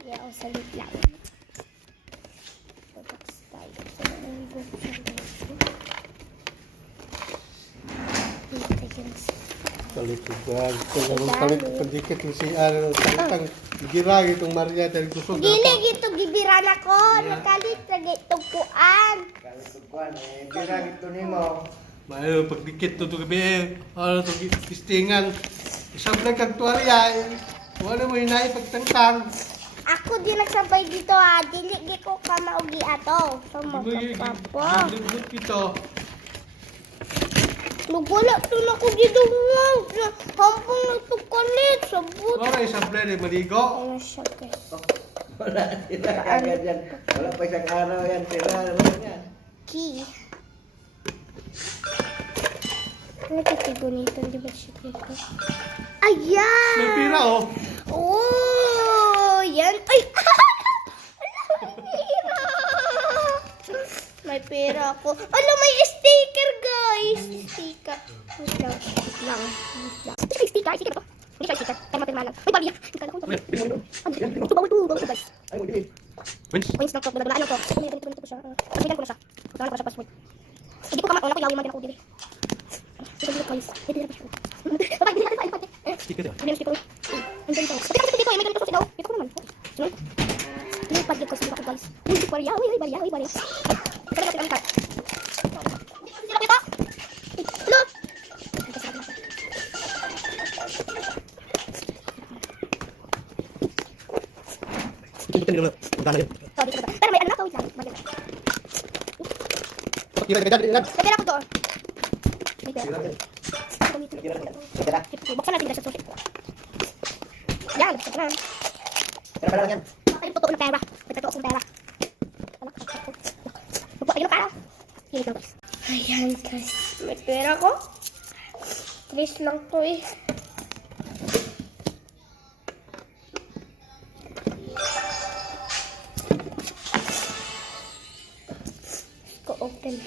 tayo. Salit lang. Botox tayo. So, nalibog siya dito. Dito yun. Kalitugan. Kalit pandikit ni si Talitang giragi itong Maria dahil gusto Gilig ito, gibiran ako. Nakalit lagi itong kuan. Kalitugan, giragi ito ni mo. Mayo pagdikit to gabi ano to kistingan. Isang lang kag tuwarya. Wala mo hinay pagtangtang. Ako din nagsabay dito ha. Dili ko ka maugi ato. So, magpapapo. Libot kito. Nagwala doon ako dito nga. Hampang nagtukalit. Sabot. Wala isang plere maligo. Ano siya guys? Wala, tira kagad yan. Wala pa isang araw yan, tira naman yan. Key. Nagkakigunitan, di ba siya dito? Ayan! May pira oh. Oh! Yan! Ay! May pera ako. Alam, may sticker, guys! Sticker. Wait lang. Wait lang. Sticker. Sticker ba ito? Hindi siya sticker. Kaya matin malang. May baliya! Hindi ka na kung ito. Bawal to, guys. Ay, mo din. Wins. Points lang to. Dalagaan lang to. Ganito ko siya. Paswigan ko na siya. Dalagaan ko na siya password. Hindi ko kamaon ako. Yawi man din ako dili. Ito dito, guys. Ito dito siya. Babay, dili natin sa iPad. Sticker yan. Hindi na sticker. Ang ganito. Pati kasi dito, may ganito sa ilaw. Ito ko naman. Sunod. Hindi yung pag-get ko sa dito, guys. Uy, barya. Uy, barya. Uy, barya. Ito na natin ang card. Sila kita. Hello. Ibutin nila. Dana yan. Sorry, sorry. Pero may ano na to. Wait lang. Bagay. Pakira ka. May pera ko to. May pera. Buksan natin guys sa susi. Yan, buksan na. Pera lang yan. Ay, totoo ng pera. May totoo akong pera. Totoo yung pera. Hilig lang guys. Ayan guys. May pera ko. Please lang to eh. Let's go open.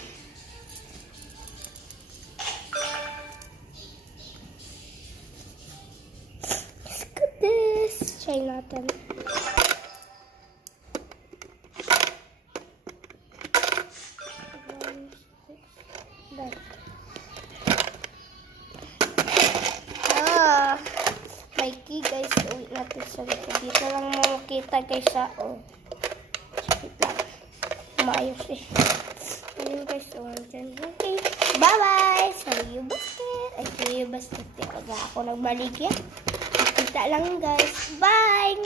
Let's go this. Try natin. May key guys. Uwi natin sa dito lang makikita guys sa sakit lang. Maayos eh. Ayun guys. Okay. Bye bye. See you basket. Ay, see you basket. Ako nagmaligyan. Kita lang guys. Bye.